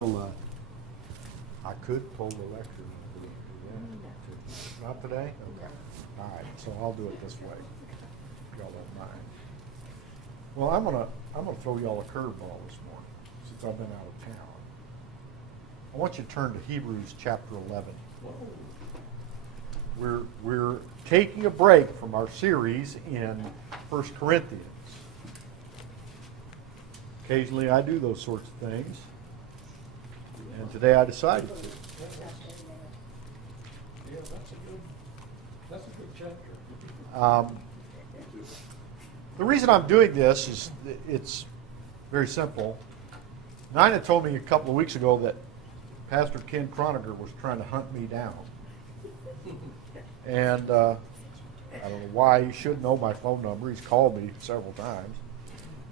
Well, I could pull the lecture. Not today? Okay. All right, so I'll do it this way, if y'all don't mind. Well, I'm gonna throw y'all a curveball this morning, since I've been out of town. I want you to turn to Hebrews chapter 11. We're taking a break from our series in 1 Corinthians. Occasionally I do those sorts of things. And today I decided to. Yeah, that's a good chapter. The reason I'm doing this is it's very simple. Nina told me a couple of weeks ago that Pastor Ken Croniger was trying to hunt me down. And I don't know why. He should know my phone number. He's called me several times.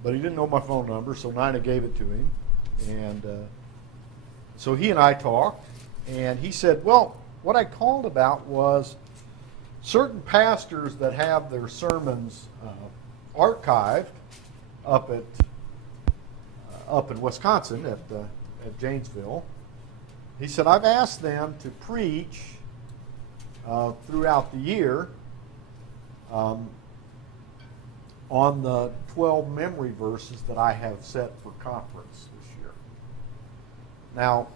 But he didn't know my phone number, so Nina gave it to him. And so he and I talked, and he said, well, what I called about was certain pastors that have their sermons archived up in Wisconsin at Janesville. He said, I've asked them to preach throughout the year on the 12 memory verses that I have set for conference this year. Now,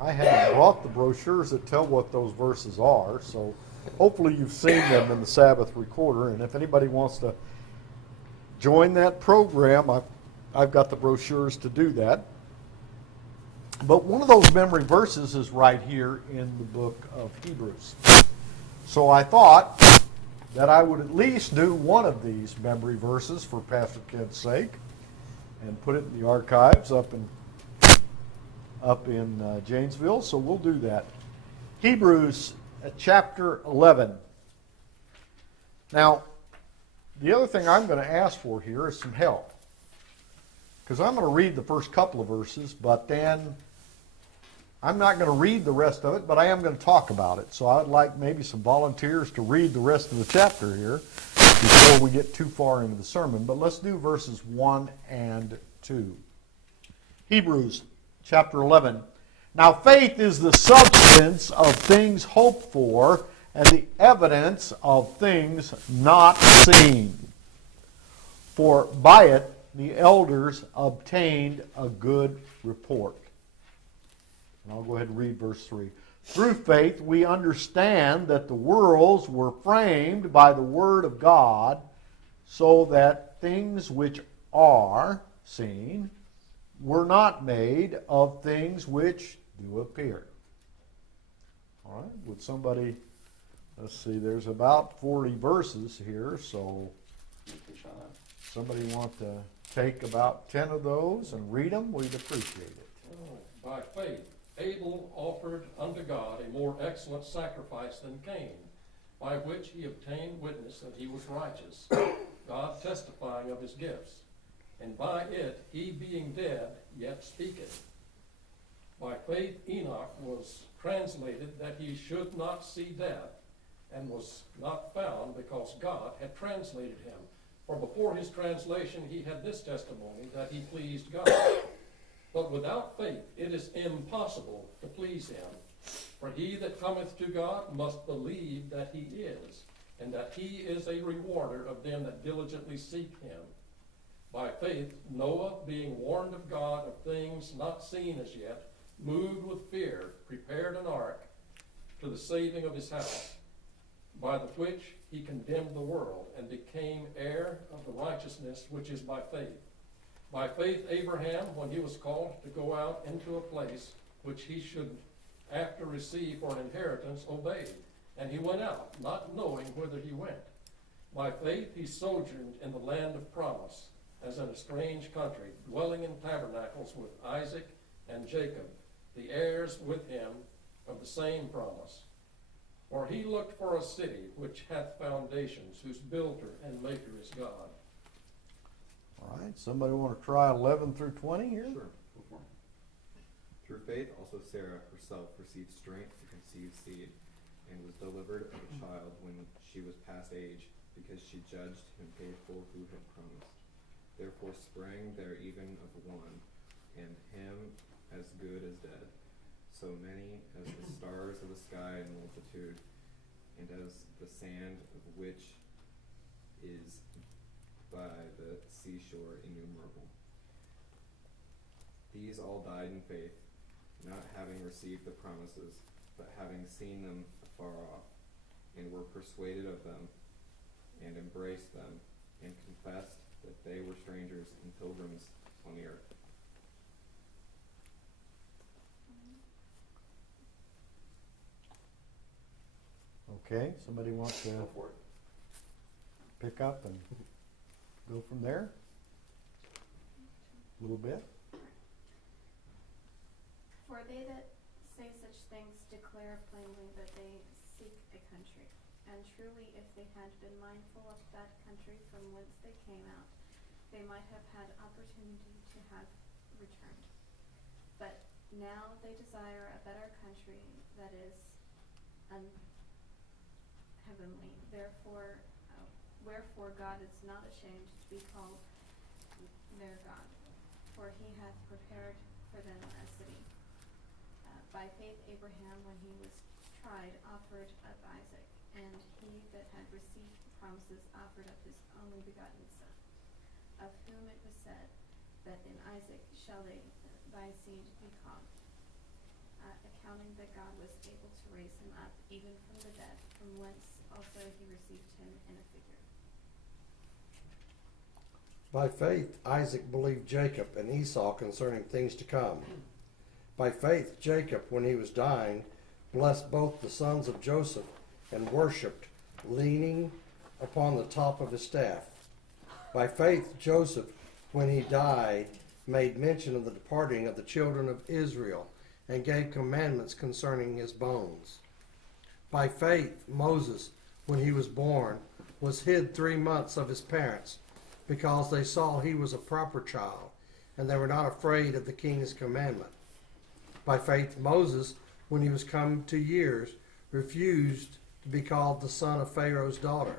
I haven't brought the brochures that tell what those verses are, so hopefully you've seen them in the Sabbath Recorder, and if anybody wants to join that program, I've got the brochures to do that. But one of those memory verses is right here in the book of Hebrews. So I thought that I would at least do one of these memory verses for Pastor Ken's sake and put it in the archives up in Janesville, so we'll do that. Hebrews chapter 11. Now, the other thing I'm going to ask for here is some help, because I'm going to read the first couple of verses, but then I'm not going to read the rest of it, but I am going to talk about it. So I'd like maybe some volunteers to read the rest of the chapter here before we get too far into the sermon. But let's do verses 1 and 2. Hebrews chapter 11. Now faith is the substance of things hoped for and the evidence of things not seen. For by it the elders obtained a good report. And I'll go ahead and read verse 3. Through faith we understand that the worlds were framed by the word of God, so that things which are seen were not made of things which do appear. All right, would somebody, let's see, there's about 40 verses here, so somebody want to take about 10 of those and read them? We'd appreciate it. By faith, Abel offered unto God a more excellent sacrifice than Cain, by which he obtained witness that he was righteous, God testifying of his gifts. And by it he being dead yet speaketh. By faith Enoch was translated that he should not see death, and was not found because God had translated him. For before his translation he had this testimony, that he pleased God. But without faith it is impossible to please him. For he that cometh to God must believe that he is, and that he is a rewarder of them that diligently seek him. By faith Noah, being warned of God of things not seen as yet, moved with fear, prepared an ark to the saving of his house, by the which he condemned the world, and became heir of the righteousness which is by faith. By faith Abraham, when he was called to go out into a place which he should after receive for an inheritance, obeyed. And he went out, not knowing whither he went. By faith he sojourned in the land of promise, as in a strange country, dwelling in tabernacles with Isaac and Jacob, the heirs with him of the same promise. For he looked for a city which hath foundations, whose builder and maker is God. All right, somebody want to try 11 through 20 here? Sure, go for it. Through faith also Sarah herself received strength to conceive seed, and was delivered of a child when she was past age, because she judged him faithful who had promised. Therefore sprang there even of one, and him as good as dead, so many as the stars of the sky in multitude, and as the sand of which is by the seashore innumerable. These all died in faith, not having received the promises, but having seen them afar off, and were persuaded of them, and embraced them, and confessed that they were strangers and pilgrims on the earth. Okay, somebody want to pick up and go from there? A little bit? For they that say such things declare plainly that they seek a country. And truly, if they had been mindful of that country from whence they came out, they might have had opportunity to have returned. But now they desire a better country, that is heavenly. Wherefore God is not ashamed to be called their God, for he hath prepared for them a city. By faith Abraham, when he was tried, offered up Isaac, and he that had received the promises offered up his only begotten son, of whom it was said, that in Isaac shall thy seed be called, accounting that God was able to raise him up even from the dead, from whence also he received him in a figure. By faith Isaac believed Jacob and Esau concerning things to come. By faith Jacob, when he was dying, blessed both the sons of Joseph, and worshipped, leaning upon the top of his staff. By faith Joseph, when he died, made mention of the departing of the children of Israel, and gave commandments concerning his bones. By faith Moses, when he was born, was hid 3 months of his parents, because they saw he was a proper child, and they were not afraid of the king's commandment. By faith Moses, when he was come to years, refused to be called the son of Pharaoh's daughter,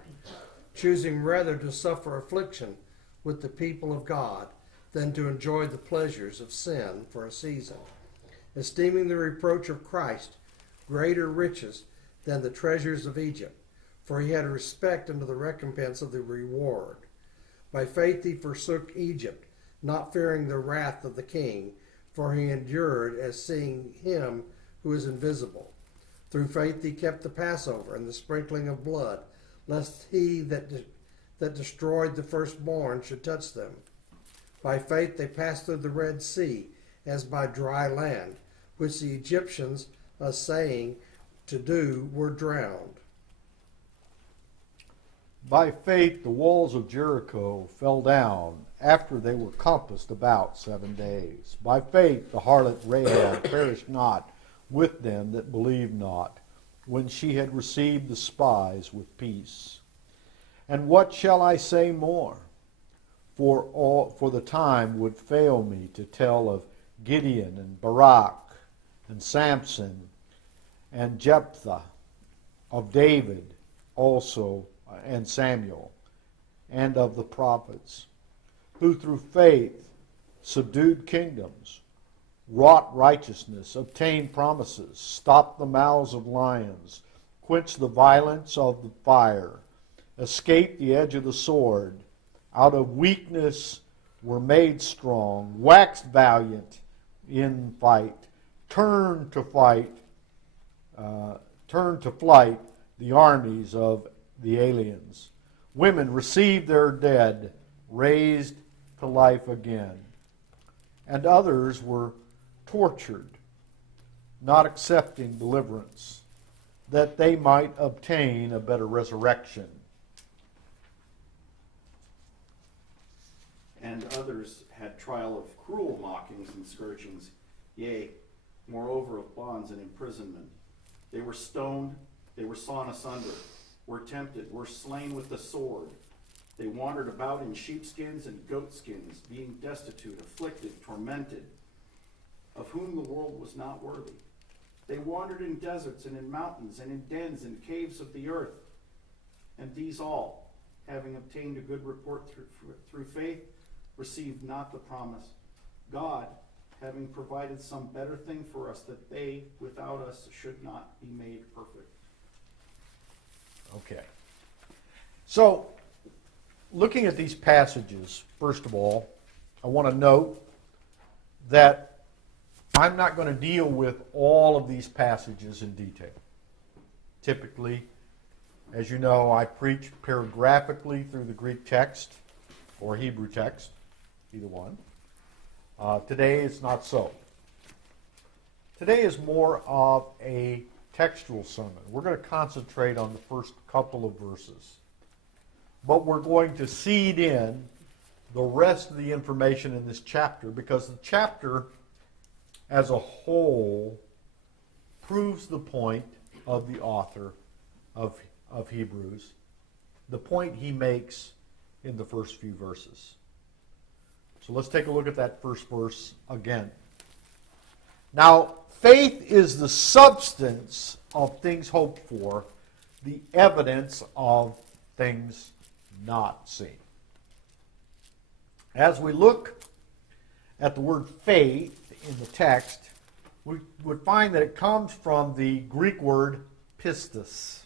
choosing rather to suffer affliction with the people of God than to enjoy the pleasures of sin for a season, esteeming the reproach of Christ greater riches than the treasures of Egypt, for he had respect unto the recompense of the reward. By faith he forsook Egypt, not fearing the wrath of the king, for he endured as seeing him who is invisible. Through faith he kept the Passover and the sprinkling of blood, lest he that destroyed the firstborn should touch them. By faith they passed through the Red Sea as by dry land, which the Egyptians, saying to do, were drowned. By faith the walls of Jericho fell down after they were compassed about 7 days. By faith the harlot Rahab perished not with them that believed not, when she had received the spies with peace. And what shall I say more? For the time would fail me to tell of Gideon and Barak and Samson and Jephthah, of David also and Samuel, and of the prophets, who through faith subdued kingdoms, wrought righteousness, obtained promises, stopped the mouths of lions, quenched the violence of the fire, escaped the edge of the sword, out of weakness were made strong, waxed valiant in fight, turned to flight the armies of the aliens. Women received their dead, raised to life again. And others were tortured, not accepting deliverance, that they might obtain a better resurrection. And others had trial of cruel mockings and scourgings, yea, moreover of bonds and imprisonment. They were stoned, they were sawn asunder, were tempted, were slain with the sword. They wandered about in sheepskins and goatskins, being destitute, afflicted, tormented, of whom the world was not worthy. They wandered in deserts and in mountains and in dens and caves of the earth. And these all, having obtained a good report through faith, received not the promise, God having provided some better thing for us, that they, without us, should not be made perfect. Okay. So, looking at these passages, first of all, I want to note that I'm not going to deal with all of these passages in detail. Typically, as you know, I preach paragraphically through the Greek text or Hebrew text, either one. Today is not so. Today is more of a textual sermon. We're going to concentrate on the first couple of verses. But we're going to seed in the rest of the information in this chapter, because the chapter as a whole proves the point of the author of Hebrews, the point he makes in the first few verses. So let's take a look at that first verse again. Now, faith is the substance of things hoped for, the evidence of things not seen. As we look at the word faith in the text, we would find that it comes from the Greek word pistis,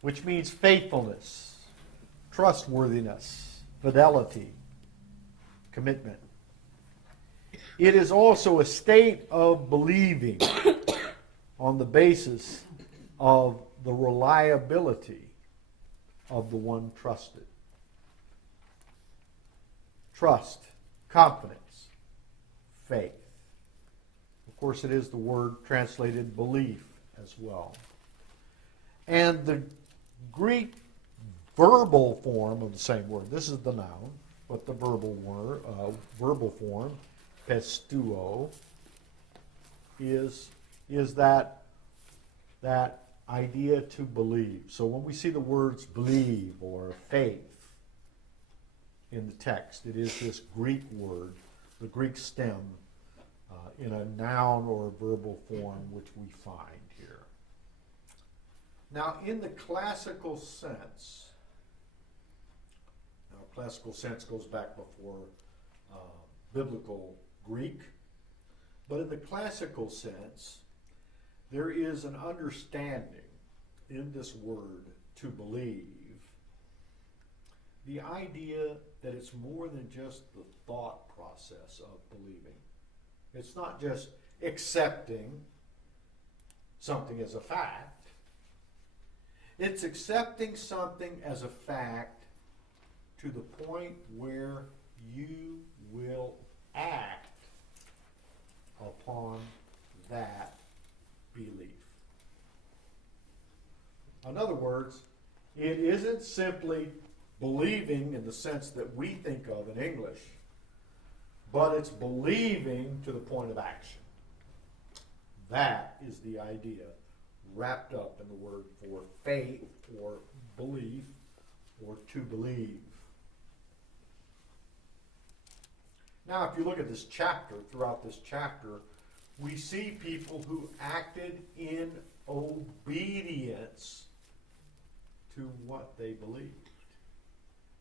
which means faithfulness, trustworthiness, fidelity, commitment. It is also a state of believing on the basis of the reliability of the one trusted. Trust, confidence, faith. Of course, it is the word translated belief as well. And the Greek verbal form of the same word, this is the noun, but the verbal form, pistuo, is that idea to believe. So when we see the words believe or faith in the text, it is this Greek word, the Greek stem, in a noun or verbal form which we find here. Now, in the classical sense, classical sense goes back before biblical Greek, but in the classical sense, there is an understanding in this word to believe, the idea that it's more than just the thought process of believing. It's not just accepting something as a fact. It's accepting something as a fact to the point where you will act upon that belief. In other words, it isn't simply believing in the sense that we think of in English, but it's believing to the point of action. That is the idea wrapped up in the word for faith or belief or to believe. Now, if you look at this chapter, throughout this chapter, we see people who acted in obedience to what they believed.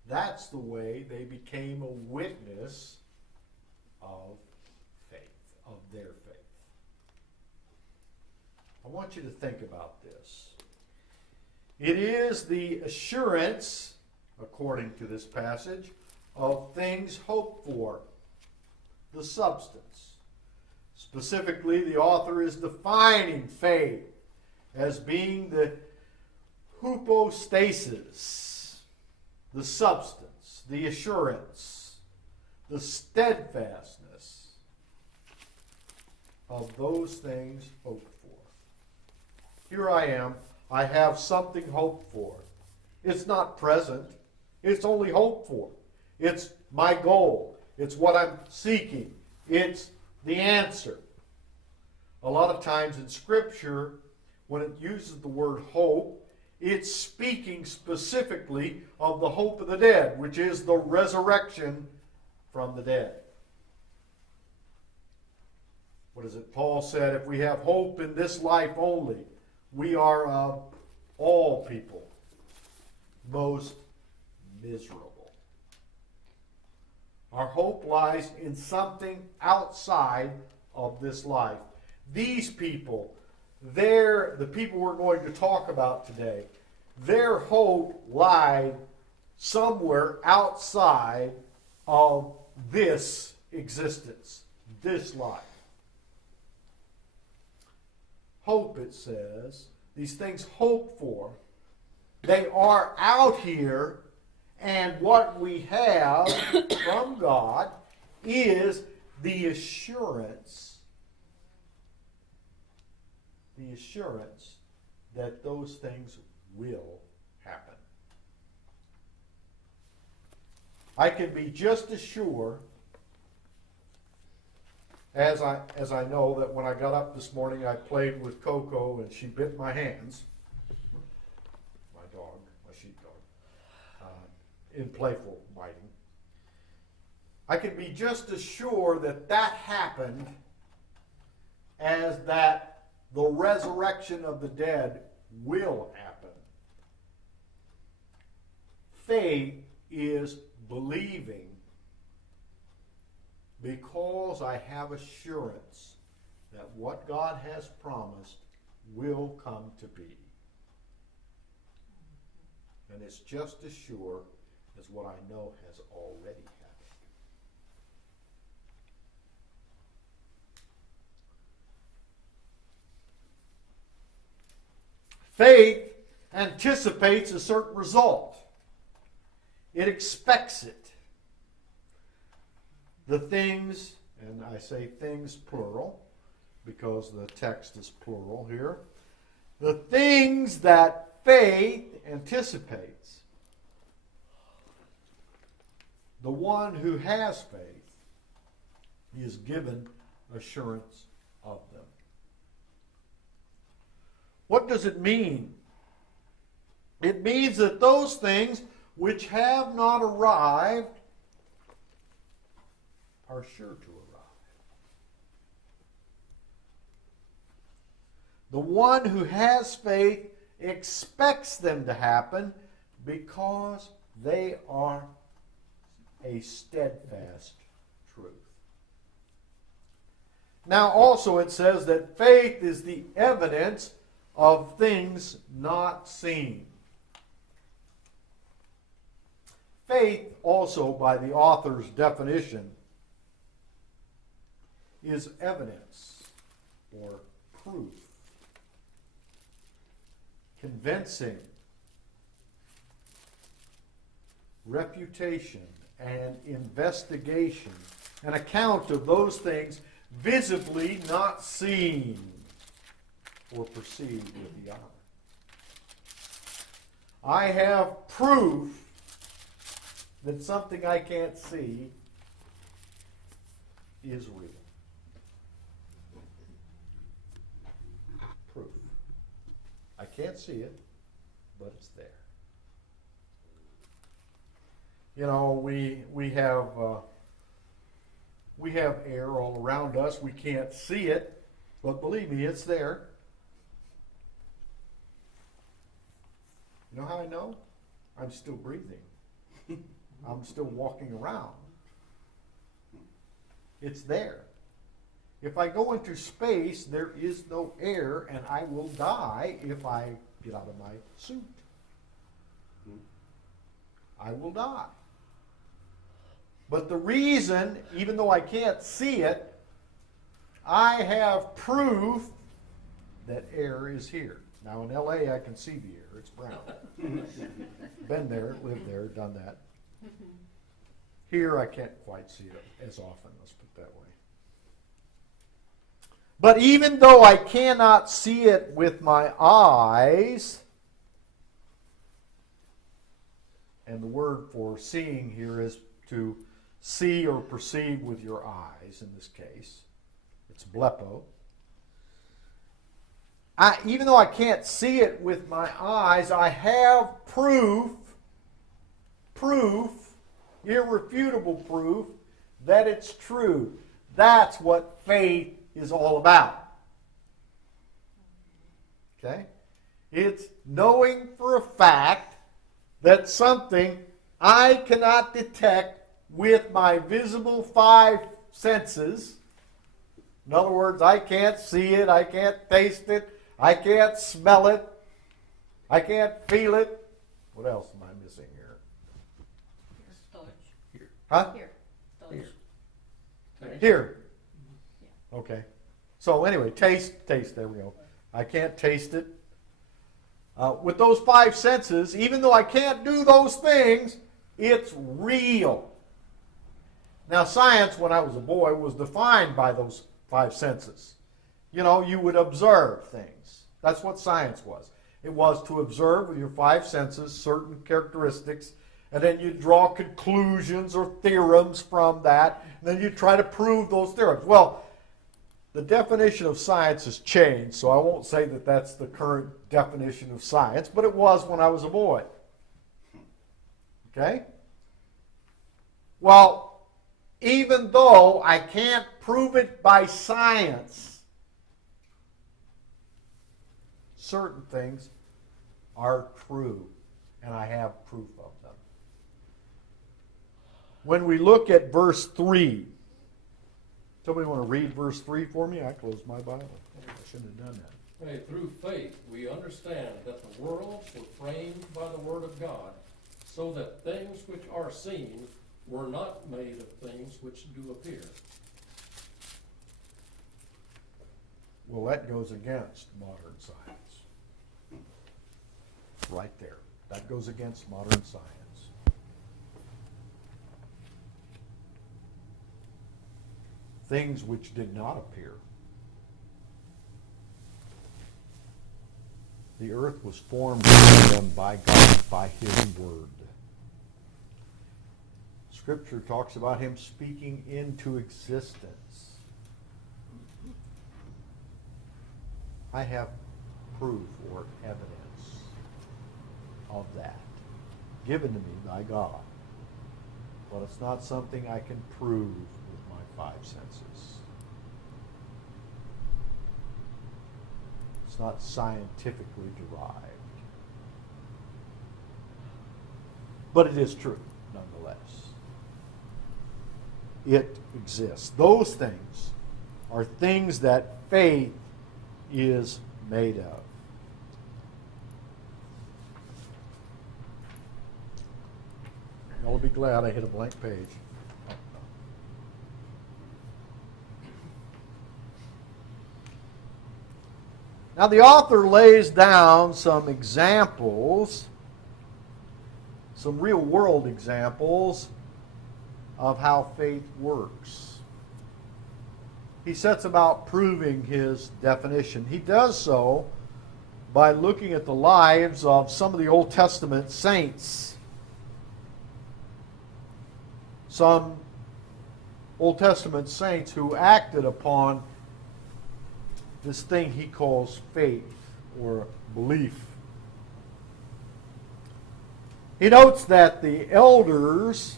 That's the way they became a witness of faith, of their faith. I want you to think about this. It is the assurance, according to this passage, of things hoped for, the substance. Specifically, the author is defining faith as being the hypostasis, the substance, the assurance, the steadfastness of those things hoped for. Here I am. I have something hoped for. It's not present. It's only hoped for. It's my goal. It's what I'm seeking. It's the answer. A lot of times in Scripture, when it uses the word hope, it's speaking specifically of the hope of the dead, which is the resurrection from the dead. What is it? Paul said, if we have hope in this life only, we are of all people most miserable. Our hope lies in something outside of this life. These people, the people we're going to talk about today, their hope lied somewhere outside of this existence, this life. Hope, it says, these things hoped for, they are out here, and what we have from God is the assurance that those things will happen. I can be just as sure as I know that when I got up this morning, I played with Coco and she bit my hands. My dog, my sheepdog, in playful biting. I can be just as sure that that happened as that the resurrection of the dead will happen. Faith is believing because I have assurance that what God has promised will come to be. And it's just as sure as what I know has already happened. Faith anticipates a certain result. It expects it. The things, and I say things plural because the text is plural here, the things that faith anticipates, the one who has faith is given assurance of them. What does it mean? It means that those things which have not arrived are sure to arrive. The one who has faith expects them to happen because they are a steadfast truth. Now also it says that faith is the evidence of things not seen. Faith also, by the author's definition, is evidence or proof, convincing, refutation, and investigation, an account of those things visibly not seen or perceived with the eye. I have proof that something I can't see is real. Proof. I can't see it, but it's there. You know, we have air all around us. We can't see it, but believe me, it's there. You know how I know? I'm still breathing. I'm still walking around. It's there. If I go into space, there is no air, and I will die if I get out of my suit. I will die. But the reason, even though I can't see it, I have proof that air is here. Now in LA, I can see the air. It's brown. Been there, lived there, done that. Here, I can't quite see it as often, let's put it that way. But even though I cannot see it with my eyes, and the word for seeing here is to see or perceive with your eyes in this case. It's blepo. Even though I can't see it with my eyes, I have proof, irrefutable proof, that it's true. That's what faith is all about. Okay? It's knowing for a fact that something I cannot detect with my visible five senses. In other words, I can't see it, I can't taste it, I can't smell it, I can't feel it. What else am I missing here? Huh? Here. Okay. So anyway, taste, there we go. I can't taste it. With those five senses, even though I can't do those things, it's real. Now, science, when I was a boy, was defined by those five senses. You know, you would observe things. That's what science was. It was to observe with your five senses certain characteristics, and then you draw conclusions or theorems from that, and then you try to prove those theorems. Well, the definition of science has changed, so I won't say that that's the current definition of science, but it was when I was a boy. Okay? Well, even though I can't prove it by science, certain things are true, and I have proof of them. When we look at verse 3, somebody want to read verse 3 for me? I closed my Bible. I shouldn't have done that. Hey, through faith, we understand that the worlds were framed by the word of God, so that things which are seen were not made of things which do appear. Well, that goes against modern science. Right there. That goes against modern science. Things which did not appear. The earth was formed by them by God, by His word. Scripture talks about Him speaking into existence. I have proof or evidence of that given to me by God. But it's not something I can prove with my five senses. It's not scientifically derived. But it is true, nonetheless. It exists. Those things are things that faith is made of. Y'all will be glad I hit a blank page. Now the author lays down some examples, some real world examples of how faith works. He sets about proving his definition. He does so by looking at the lives of some of the Old Testament saints. Some Old Testament saints who acted upon this thing he calls faith or belief. He notes that the elders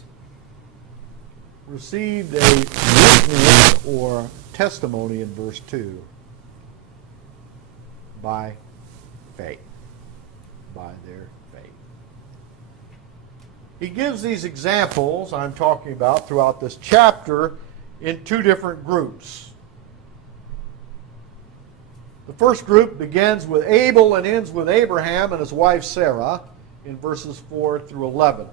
received a witness or testimony in verse 2 by faith, by their faith. He gives these examples I'm talking about throughout this chapter in two different groups. The first group begins with Abel and ends with Abraham and his wife Sarah in verses 4 through 11.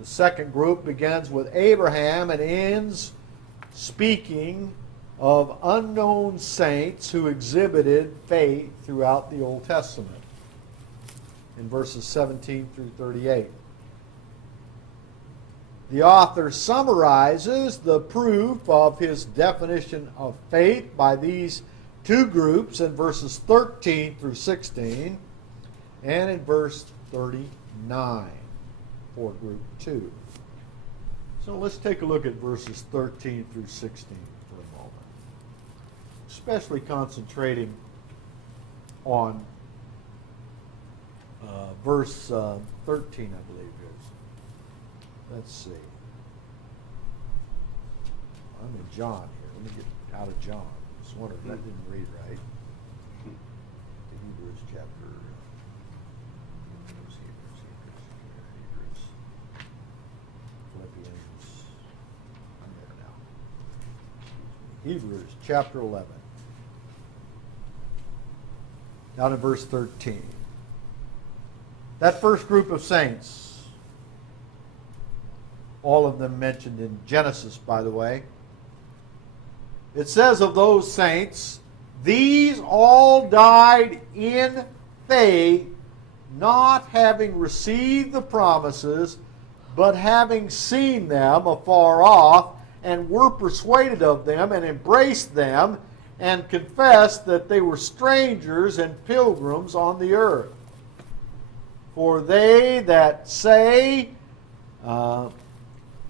The second group begins with Abraham and ends speaking of unknown saints who exhibited faith throughout the Old Testament in verses 17 through 38. The author summarizes the proof of his definition of faith by these two groups in verses 13 through 16 and in verse 39 for group 2. So let's take a look at verses 13 through 16 for a moment, especially concentrating on verse 13, I believe it is. Let's see. I'm in John here. Let me get out of John. I was wondering, that didn't read right. The Hebrews chapter. Hebrews. Philippians. Hebrews chapter 11. Down in verse 13. That first group of saints, all of them mentioned in Genesis, by the way. It says of those saints, these all died in faith, not having received the promises, but having seen them afar off, and were persuaded of them, and embraced them, and confessed that they were strangers and pilgrims on the earth. For they that say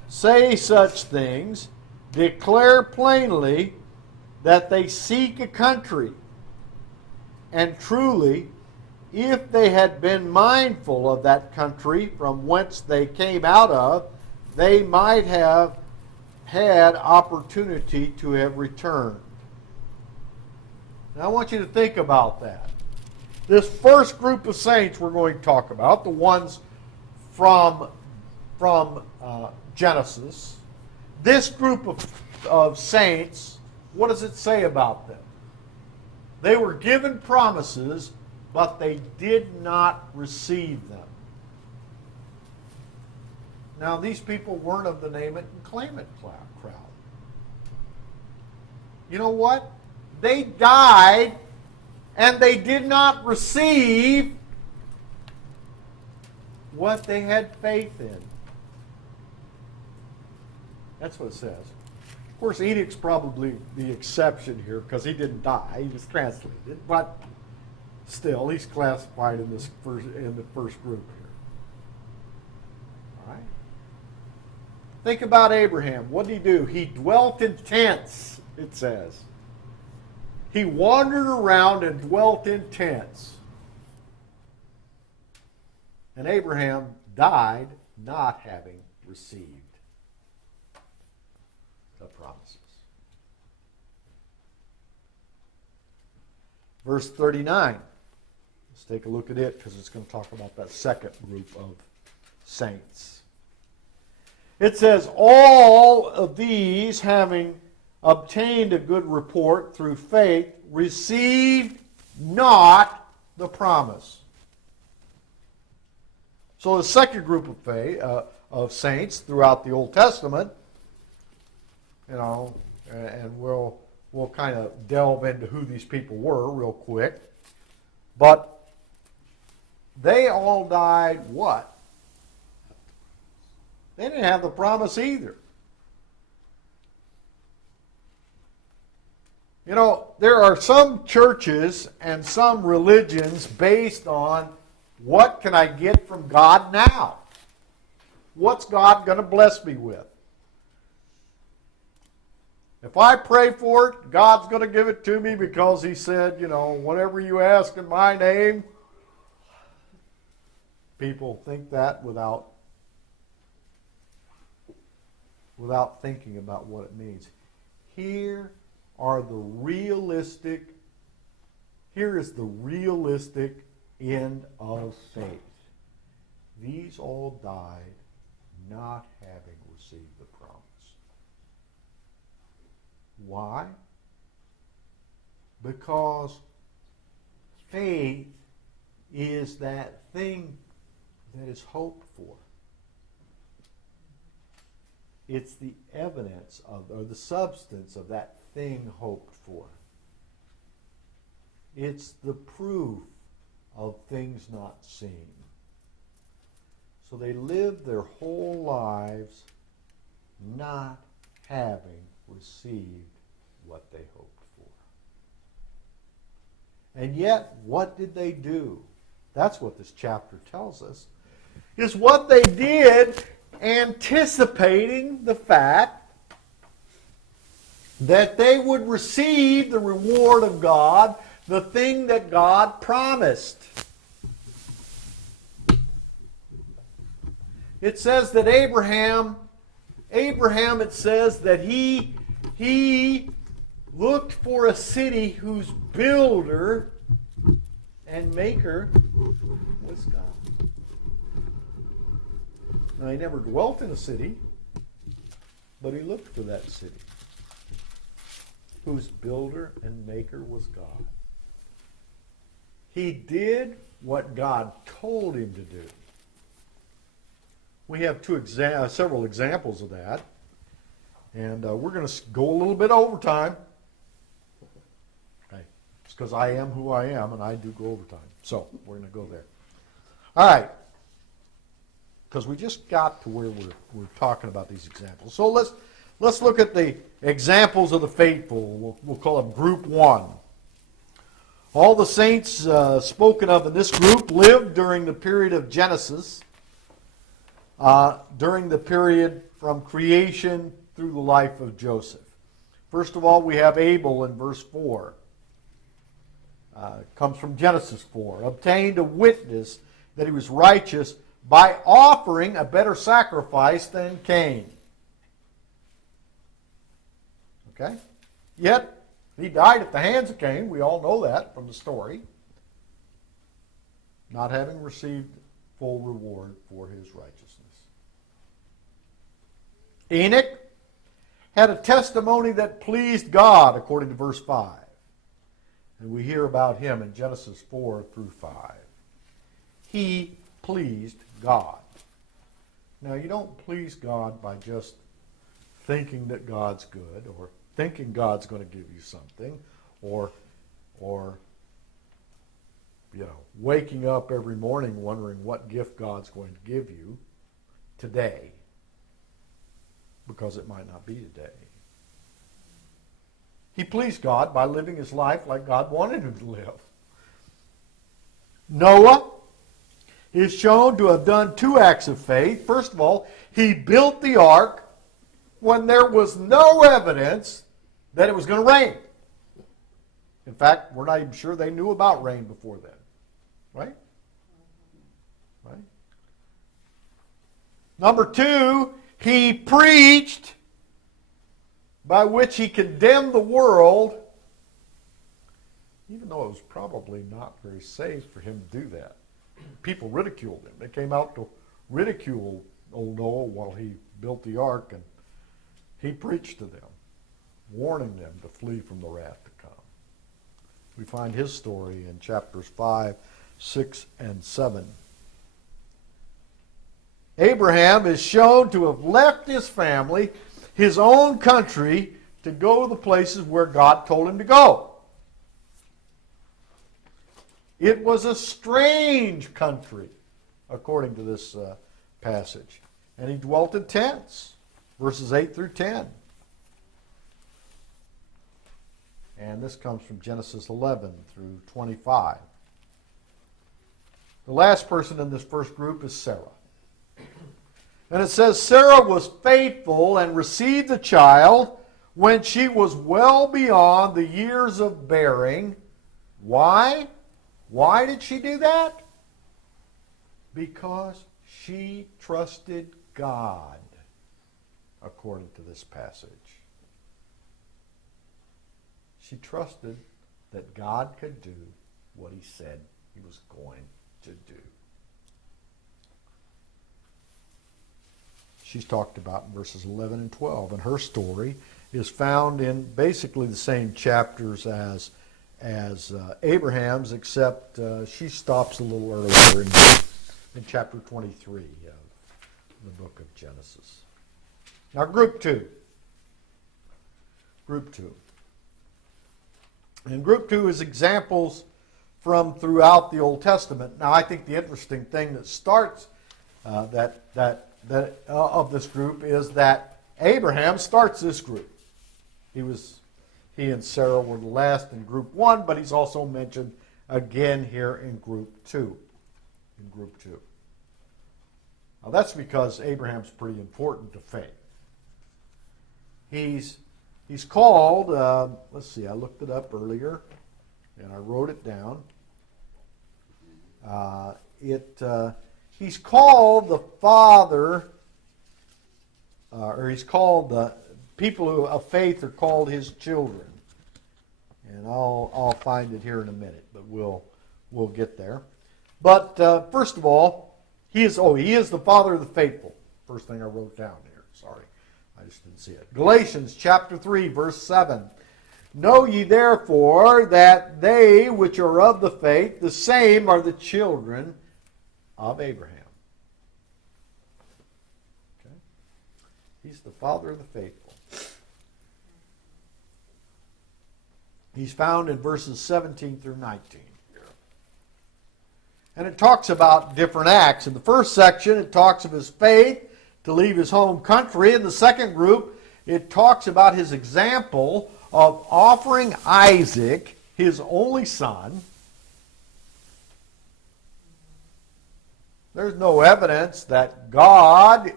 such things declare plainly that they seek a country. And truly, if they had been mindful of that country from whence they came out of, they might have had opportunity to have returned. Now I want you to think about that. This first group of saints we're going to talk about, the ones from Genesis, this group of saints, what does it say about them? They were given promises, but they did not receive them. Now, these people weren't of the name it and claim it crowd. You know what? They died and they did not receive what they had faith in. That's what it says. Of course, Enoch's probably the exception here because he didn't die. He was translated. But still, he's classified in the first group here. All right? Think about Abraham. What did he do? He dwelt in tents, it says. He wandered around and dwelt in tents. And Abraham died not having received the promises. Verse 39. Let's take a look at it because it's going to talk about that second group of saints. It says, all of these, having obtained a good report through faith, received not the promise. So the second group of of saints throughout the Old Testament, and we'll kind of delve into who these people were real quick, but they all died what? They didn't have the promise either. You know, there are some churches and some religions based on what can I get from God now? What's God going to bless me with? If I pray for it, God's going to give it to me because He said, whatever you ask in my name. People think that without thinking about what it means. Here is the realistic end of faith. These all died not having received the promise. Why? Because faith is that thing that is hoped for. It's the evidence or the substance of that thing hoped for. It's the proof of things not seen. So they lived their whole lives not having received what they hoped for. And yet, what did they do? That's what this chapter tells us. Is what they did anticipating the fact that they would receive the reward of God, the thing that God promised. It says that Abraham, it says that he looked for a city whose builder and maker was God. Now, he never dwelt in a city, but he looked for that city. whose builder and maker was God. He did what God told him to do. We have several examples of that. And we're going to go a little bit over time. Okay. It's because I am who I am, and I do go over time. So we're going to go there. All right. Because we just got to where we're talking about these examples. So let's look at the examples of the faithful. We'll call them Group 1. All the saints spoken of in this group lived during the period of Genesis, during the period from creation through the life of Joseph. First of all, we have Abel in verse 4. Comes from Genesis 4. Obtained a witness that he was righteous by offering a better sacrifice than Cain. Okay? Yet, he died at the hands of Cain. We all know that from the story. Not having received full reward for his righteousness. Enoch had a testimony that pleased God, according to verse 5. And we hear about him in Genesis 4 through 5. He pleased God. Now, you don't please God by just thinking that God's good, or thinking God's going to give you something, or waking up every morning wondering what gift God's going to give you today, because it might not be today. He pleased God by living his life like God wanted him to live. Noah is shown to have done 2 acts of faith. First of all, he built the ark when there was no evidence that it was going to rain. In fact, we're not even sure they knew about rain before then. Right? Right? Number 2, he preached, by which he condemned the world, even though it was probably not very safe for him to do that. People ridiculed him. They came out to ridicule old Noah while he built the ark, and he preached to them, warning them to flee from the wrath to come. We find his story in chapters 5, 6, and 7. Abraham is shown to have left his family, his own country, to go to the places where God told him to go. It was a strange country, according to this passage. And he dwelt in tents, verses 8 through 10. And this comes from Genesis 11 through 25. The last person in this first group is Sarah. And it says, Sarah was faithful and received a child when she was well beyond the years of bearing. Why? Why did she do that? Because she trusted God, according to this passage. She trusted that God could do what he said he was going to do. She's talked about in verses 11 and 12, and her story is found in basically the same chapters as Abraham's, except she stops a little earlier in chapter 23 of the book of Genesis. Now, Group 2. Group 2. And Group 2 is examples from throughout the Old Testament. Now, I think the interesting thing that starts of this group is that Abraham starts this group. He and Sarah were the last in Group 1, but he's also mentioned again here in Group 2. In Group 2. Now that's because Abraham's pretty important to faith. He's called, let's see, I looked it up earlier, and I wrote it down. He's called the father, or he's called the people who of faith are called his children. And I'll find it here in a minute, but we'll get there. But first of all, he is the father of the faithful. First thing I wrote down here. Sorry, I just didn't see it. Galatians chapter 3, verse 7. Know ye therefore that they which are of the faith, the same are the children of Abraham. Okay? He's the father of the faithful. He's found in verses 17 through 19. And it talks about different acts. In the first section, it talks of his faith to leave his home country. In the second group, it talks about his example of offering Isaac, his only son. There's no evidence that God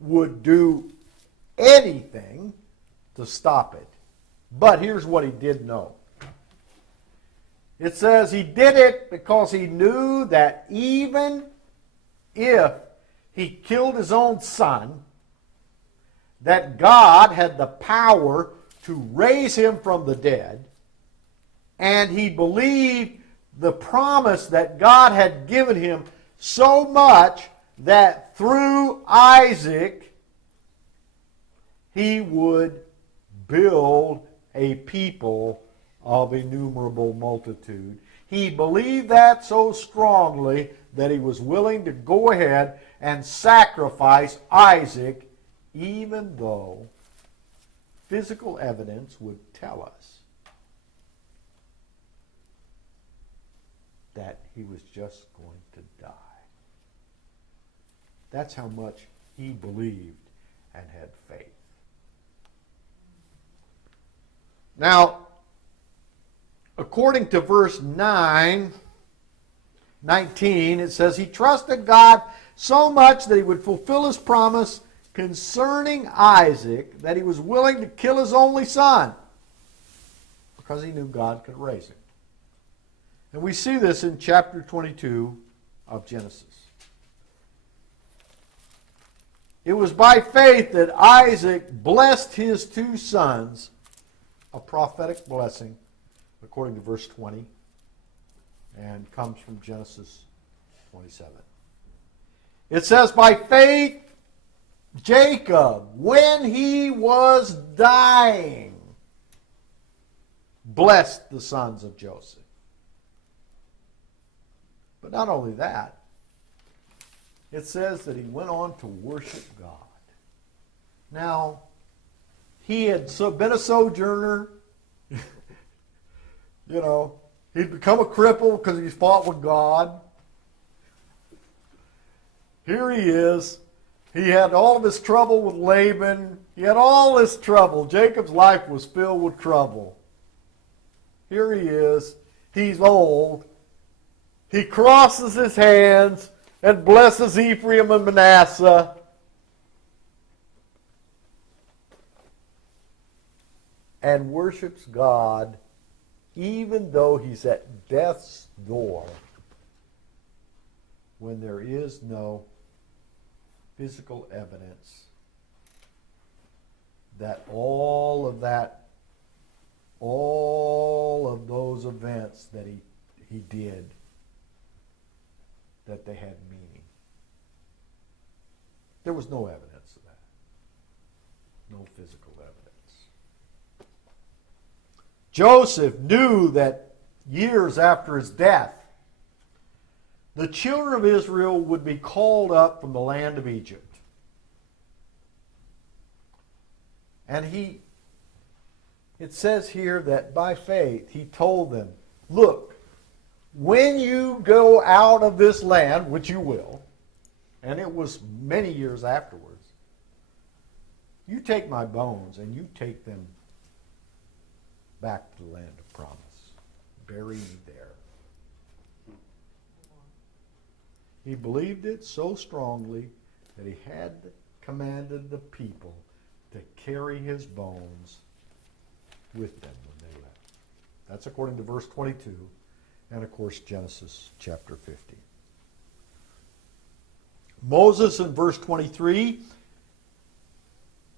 would do anything to stop it. But here's what he did know. It says he did it because he knew that even if he killed his own son, that God had the power to raise him from the dead, and he believed the promise that God had given him so much that through Isaac he would build a people of innumerable multitude. He believed that so strongly that he was willing to go ahead and sacrifice Isaac, even though physical evidence would tell us that he was just going to die. That's how much he believed and had faith. Now, according to verse 19, it says, he trusted God so much that he would fulfill his promise concerning Isaac, that he was willing to kill his only son because he knew God could raise him. And we see this in chapter 22 of Genesis. It was by faith that Isaac blessed his two sons, a prophetic blessing, according to verse 20, and comes from Genesis 27. It says, by faith, Jacob, when he was dying, blessed the sons of Joseph. But not only that, it says that he went on to worship God. Now, he had been a sojourner. You know, he'd become a cripple because he fought with God. Here he is. He had all of his trouble with Laban. He had all this trouble. Jacob's life was filled with trouble. Here he is. He's old. He crosses his hands and blesses Ephraim and Manasseh. And worships God even though he's at death's door, when there is no physical evidence that all of those events that he did, that they had meaning. There was no evidence of that. No physical evidence. Joseph knew that years after his death, the children of Israel would be called up from the land of Egypt. And it says here that by faith he told them, look, when you go out of this land, which you will, and it was many years afterwards, you take my bones and you take them back to the land of promise. Bury me there. He believed it so strongly that he had commanded the people to carry his bones with them when they left. That's according to verse 22 and, of course, Genesis chapter 50. Moses in verse 23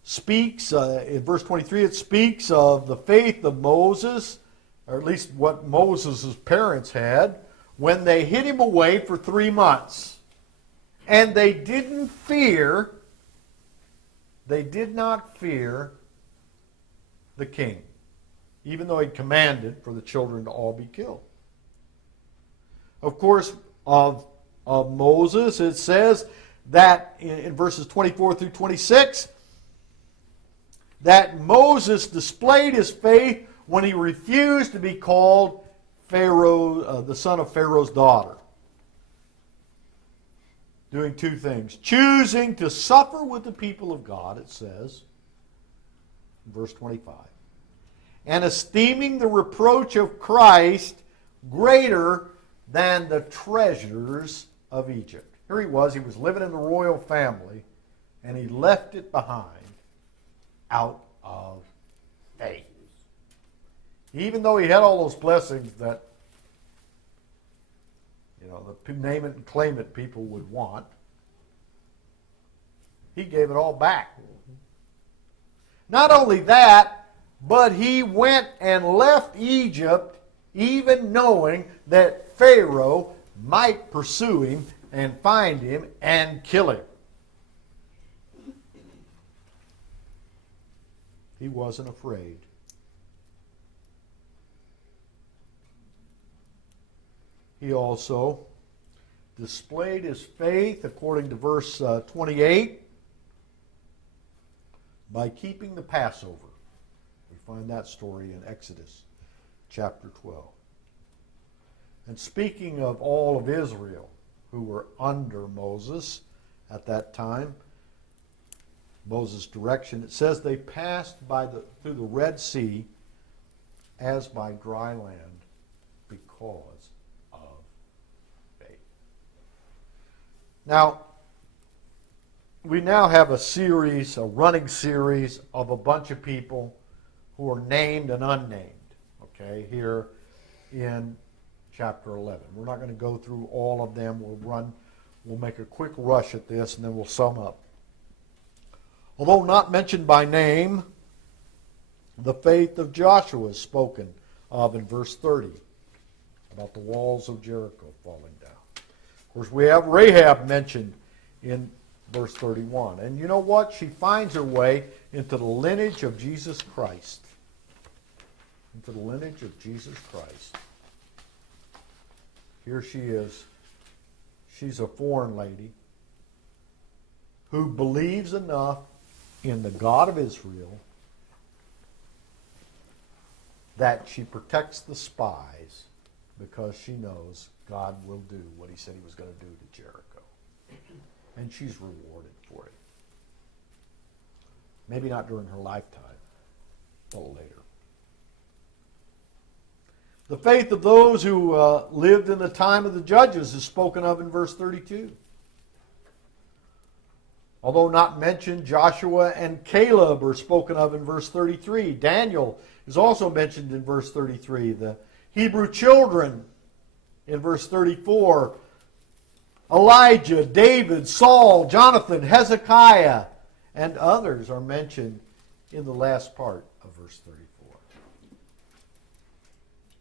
speaks, in verse 23 it speaks of the faith of Moses, or at least what Moses' parents had, when they hid him away for 3 months. And they did not fear the king. even though he commanded for the children to all be killed. Of course, of Moses, it says that in verses 24 through 26, that Moses displayed his faith when he refused to be called Pharaoh, the son of Pharaoh's daughter. Doing two things. Choosing to suffer with the people of God, it says, in verse 25. And esteeming the reproach of Christ greater than the treasures of Egypt. Here he was living in the royal family, and he left it behind out of faith. Even though he had all those blessings that, the name it and claim it people would want, he gave it all back. Not only that, but he went and left Egypt even knowing that Pharaoh might pursue him and find him and kill him. He wasn't afraid. He also displayed his faith, according to verse 28, by keeping the Passover. We find that story in Exodus chapter 12. And speaking of all of Israel who were under Moses at that time, Moses' direction, it says they passed through the Red Sea as by dry land because of faith. Now, we now have a running series of a bunch of people who are named and unnamed, okay, here in chapter 11. We're not going to go through all of them. We'll make a quick rush at this, and then we'll sum up. Although not mentioned by name, the faith of Joshua is spoken of in verse 30, about the walls of Jericho falling down. Of course, we have Rahab mentioned in verse 31. And you know what? She finds her way into the lineage of Jesus Christ. Into the lineage of Jesus Christ. Here she is. She's a foreign lady who believes enough in the God of Israel that she protects the spies because she knows God will do what he said he was going to do to Jericho. And she's rewarded for it. Maybe not during her lifetime, but later. The faith of those who lived in the time of the judges is spoken of in verse 32. Although not mentioned, Joshua and Caleb are spoken of in verse 33. Daniel is also mentioned in verse 33. The Hebrew children in verse 34. Elijah, David, Saul, Jonathan, Hezekiah, and others are mentioned in the last part of verse 34.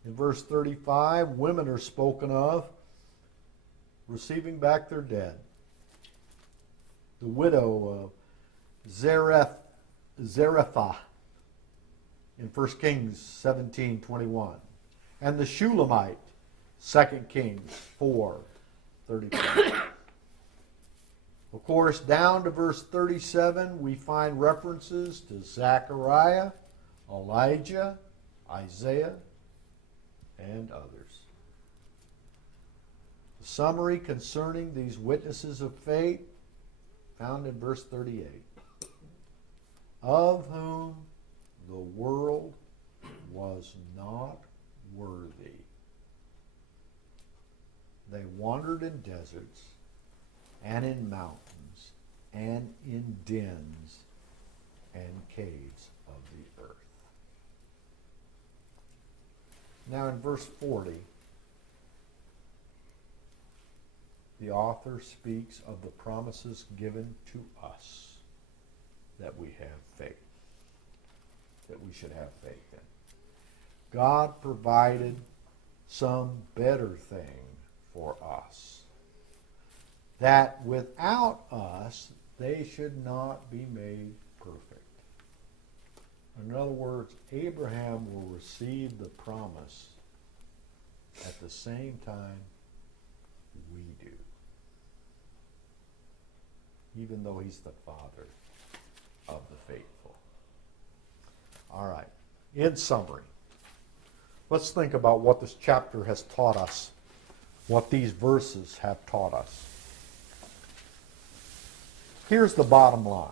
In verse 35, women are spoken of receiving back their dead. The widow of Zarephath in 1 Kings 17:21, and the Shulamite, 2 Kings 4:32. Of course, down to verse 37, we find references to Zechariah, Elijah, Isaiah, and others. The summary concerning these witnesses of faith found in verse 38. Of whom the world was not worthy. They wandered in deserts and in mountains and in dens and caves of the earth. Now in verse 40, the author speaks of the promises given to us that we have faith, that we should have faith in. God provided some better thing for us, that without us they should not be made perfect. In other words, Abraham will receive the promise at the same time we do, even though he's the father of the faithful. All right, in summary, let's think about what this chapter has taught us, what these verses have taught us. Here's the bottom line.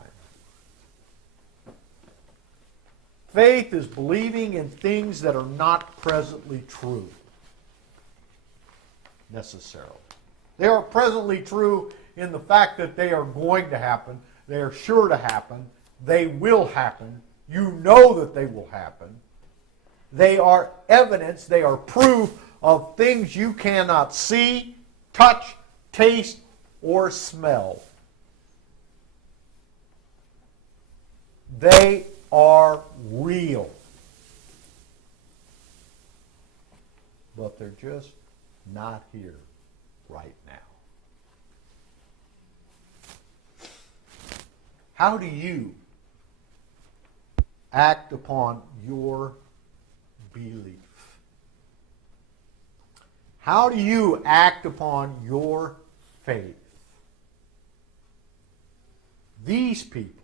Faith is believing in things that are not presently true, necessarily. They are presently true in the fact that they are going to happen, they are sure to happen, they will happen, you know that they will happen. They are evidence, they are proof of things you cannot see, touch, taste, or smell. They are real. But they're just not here right now. How do you act upon your belief? How do you act upon your faith? These people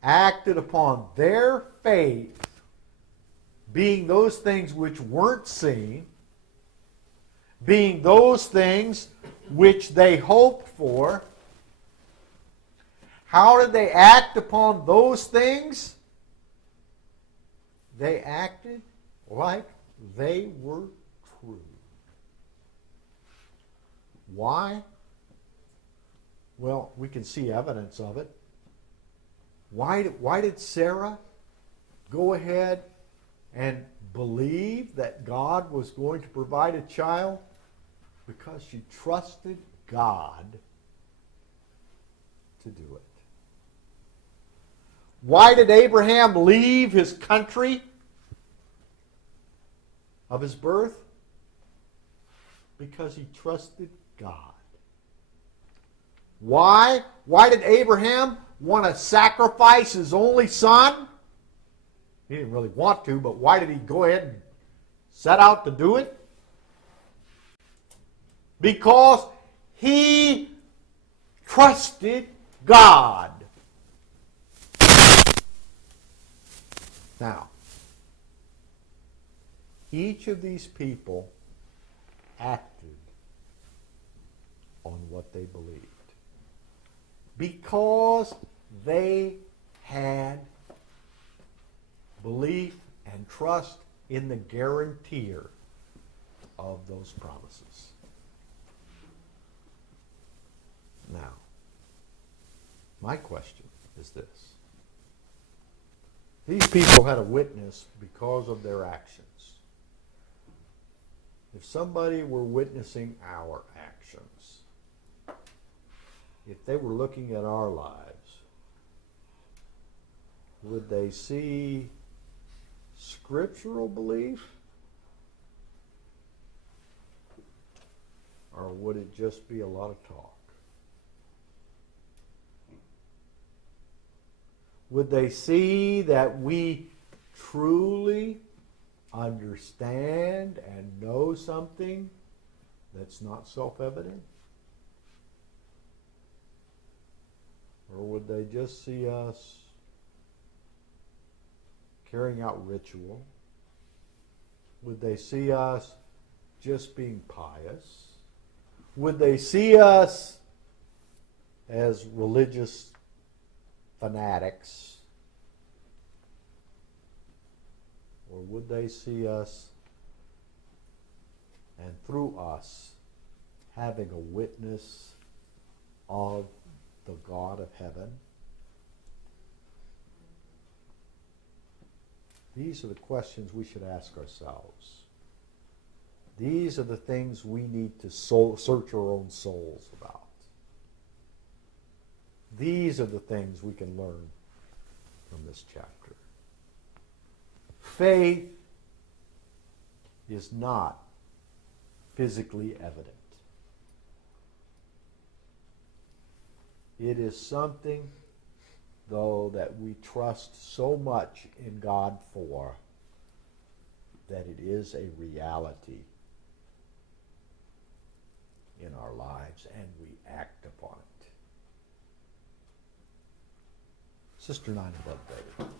acted upon their faith, being those things which weren't seen, being those things which they hoped for. How did they act upon those things? They acted like they were true. Why? Well, we can see evidence of it. Why did Sarah go ahead and believe that God was going to provide a child? Because she trusted God to do it. Why did Abraham leave his country of his birth? Because he trusted God. Why? Why did Abraham want to sacrifice his only son? He didn't really want to, but why did he go ahead and set out to do it? Because he trusted God. Now, each of these people acted on what they believed because they had belief and trust in the guarantor of those promises. Now, my question is this. These people had a witness because of their actions. If somebody were witnessing our actions, if they were looking at our lives, would they see scriptural belief? Or would it just be a lot of talk? Would they see that we truly understand and know something that's not self-evident? Or would they just see us carrying out ritual? Would they see us just being pious? Would they see us as religious fanatics? Or would they see us, and through us, having a witness of the God of heaven? These are the questions we should ask ourselves. These are the things we need to search our own souls about. These are the things we can learn from this chapter. Faith is not physically evident. It is something though, that we trust so much in God for, that it is a reality in our lives and we act upon it. Sister Nine above, David.